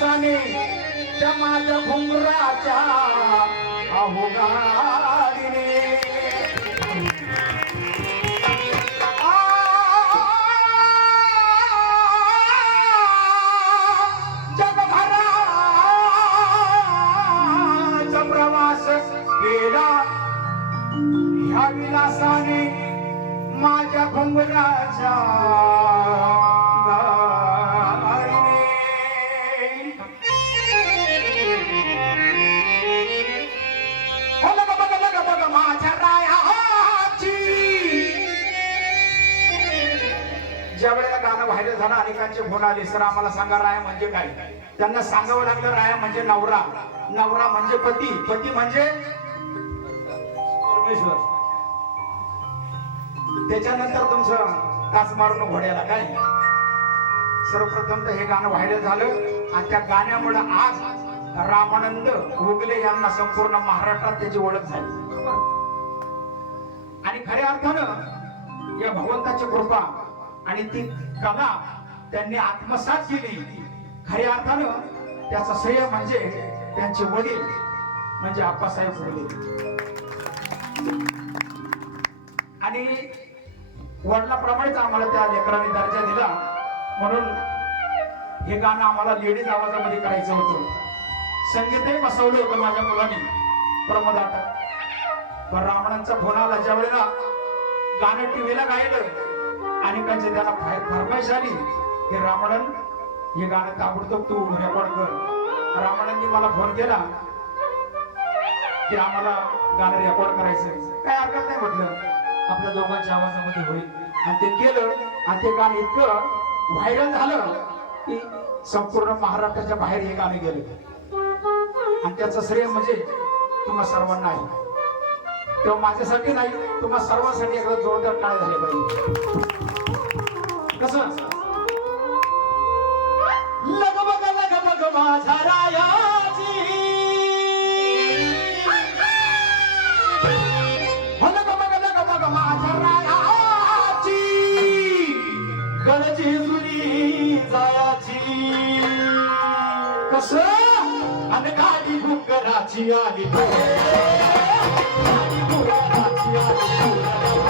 विलासाने त्या माझ्या घुंगराच्या अहोगारीने जगभराचा प्रवास केला. ह्या विलासाने माझ्या घुंगराच्या व्हायरल फोन आले. सर आम्हाला सांगा राया म्हणजे काय? त्यांना सांगावं लागलं राया म्हणजे नवरा. नवरा म्हणजे पती. पती म्हणजे परमेश्वर. त्याच्यानंतर तुमचं तास मारून घोड्याला काय? सर्वप्रथम तर हे गाणं व्हायरल झालं. आणि त्या गाण्यामुळे आज रामानंद गोगले यांना संपूर्ण महाराष्ट्रात त्याची ओळख झाली. आणि खऱ्या अर्थानं या भगवंताची कृपा आणि ती कला त्यांनी आत्मसात केली. खऱ्या अर्थानं त्याचं श्रेय म्हणजे त्यांचे वडील म्हणजे आप्पासाहेब वडील. आणि वडिलाप्रमाणेच आम्हाला त्या लेकरांनी दर्जा दिला. म्हणून हे गाणं आम्हाला लेडीज आवाजामध्ये करायचं होतं. संगीतही बसवलं होतं माझ्या मुलांनी प्रमोद पण रावणांचा फोन आला ज्या वेळेला गाणं टीव्हीला गायलं आणि त्यांची त्याला फरमाईश आली की रावणन हे गाणं ताबडतोब तू रेकॉर्ड कर. रावणांनी मला फोन केला की आम्हाला गाणं रेकॉर्ड करायचं काय हरकत नाही म्हटलं. आपल्या दोघांच्या आवाजामध्ये होईल. आणि ते केलं आणि ते गाणं इतकं व्हायरल झालं की संपूर्ण महाराष्ट्राच्या बाहेर हे गाणं गेलं. आणि त्याचं श्रेय म्हणजे तुम्हा सर्वांना आहे. तेव्हा माझ्यासाठी नाही तुम्हा सर्वांसाठी एकदा जोरदार काय झाले पाहिजे. कसं? कस? आणि गाडी बुकराची आली गाडी बुकराची आली